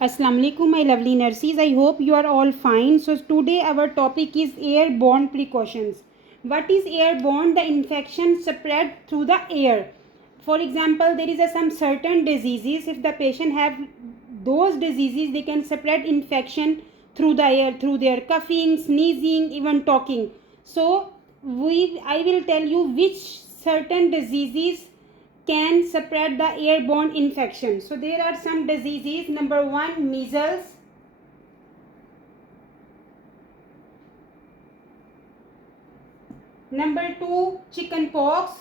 Assalamu alaikum, my lovely nurses. I hope you are all fine. So today our topic is airborne precautions. What is airborne? The infection spread through the air. For example, there is some certain diseases. If the patient have those diseases, they can spread infection through the air, through their coughing, sneezing, even talking. So I will tell you which certain diseases can spread the airborne infection. So there are some diseases. Number 1, measles. Number 2, chicken pox.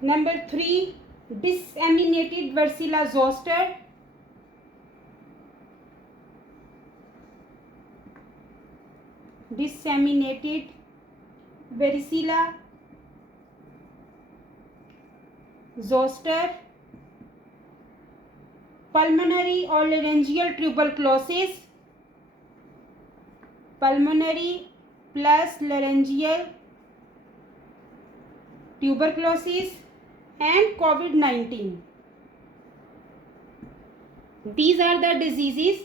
Number 3, disseminated varicella zoster. Disseminated varicella zoster. Pulmonary or laryngeal tuberculosis. Pulmonary plus laryngeal tuberculosis and COVID-19. These are the diseases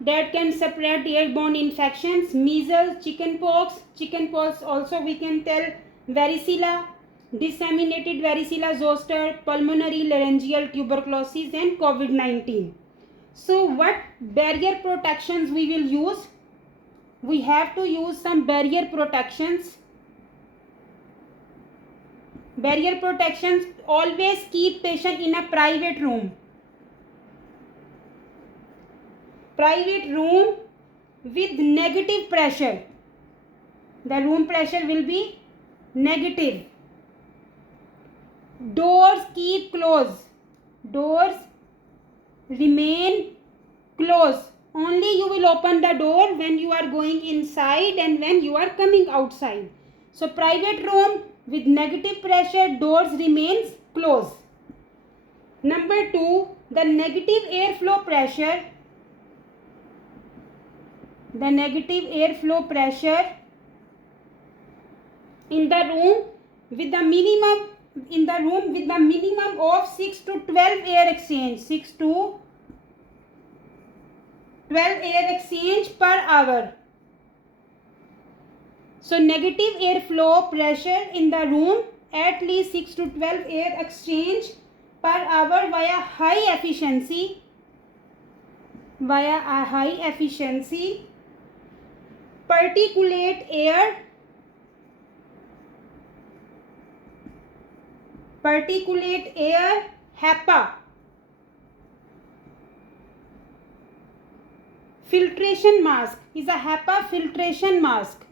that can spread airborne infections. Measles, chicken pox also we can tell, varicella, disseminated varicella zoster, pulmonary laryngeal tuberculosis and COVID-19. So what barrier protections we will use? We have to use some barrier protections. Barrier protections, always keep patient in a private room. Private room with negative pressure. The room pressure will be negative. Doors keep closed. Doors remain closed. Only you will open the door when you are going inside and when you are coming outside. So private room with negative pressure, doors remains closed. Number 2, the negative airflow pressure. The negative airflow pressure in the room with the minimum of 6 to 12 air exchange. 6 to 12 air exchange per hour. So negative airflow pressure in the room at least 6 to 12 air exchange per hour via a high efficiency particulate air HEPA. Filtration mask is a HEPA filtration mask,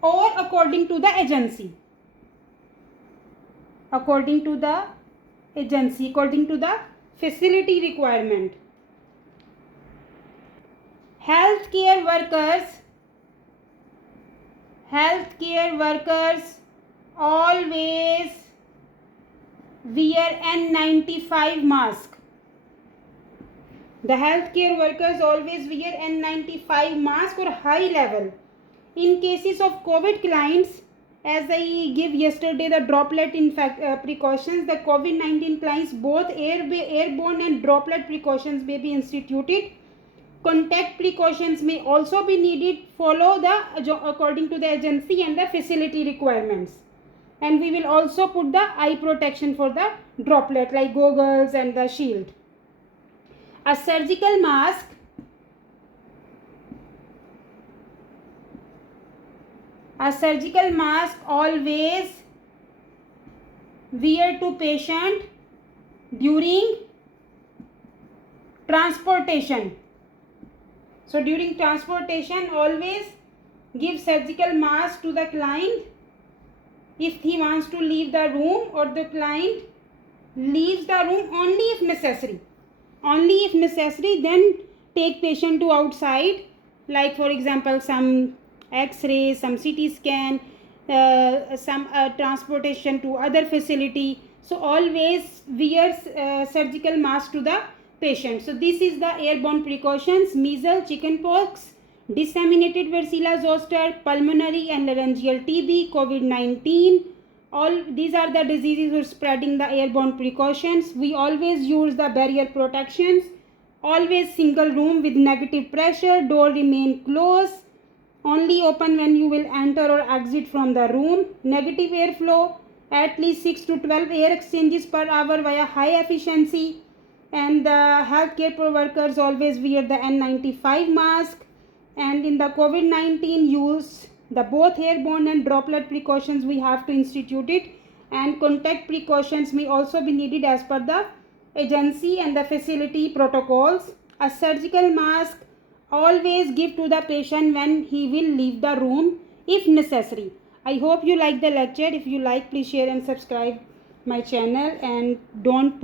or according to the agency, according to the facility requirement. Healthcare workers always wear N95 mask. The healthcare workers always wear N95 mask or high level. In cases of COVID clients, as I gave yesterday the droplet precautions, the COVID-19 clients both airborne and droplet precautions may be instituted. Contact precautions may also be needed. Follow according to the agency and the facility requirements. And we will also put the eye protection for the droplet like goggles and the shield. A surgical mask always wear to patient during transportation. So during transportation, always give surgical mask to the client if he wants to leave the room, or the client leaves the room only if necessary. Only if necessary, then take patient to outside, like for example some X-rays, some CT scan, some transportation to other facility. So always wear surgical mask to the patient. So this is the airborne precautions: measles, chickenpox, disseminated varicella zoster, pulmonary and laryngeal TB, COVID-19, All these are the diseases who are spreading the airborne precautions. We always use the barrier protections. Always single room with negative pressure. Door remain closed. Only open when you will enter or exit from the room. Negative airflow. At least 6 to 12 air exchanges per hour via high efficiency. And the healthcare workers always wear the N95 mask. And in the COVID-19 use the both airborne and droplet precautions we have to institute it, and contact precautions may also be needed as per the agency and the facility protocols. A surgical mask always give to the patient when he will leave the room if necessary. I hope you like the lecture. If you like, please share and subscribe my channel, and don't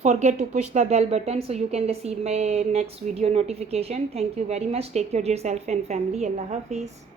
forget to push the bell button so you can receive my next video notification. Thank you very much. Take care of yourself and family. Allah Hafiz.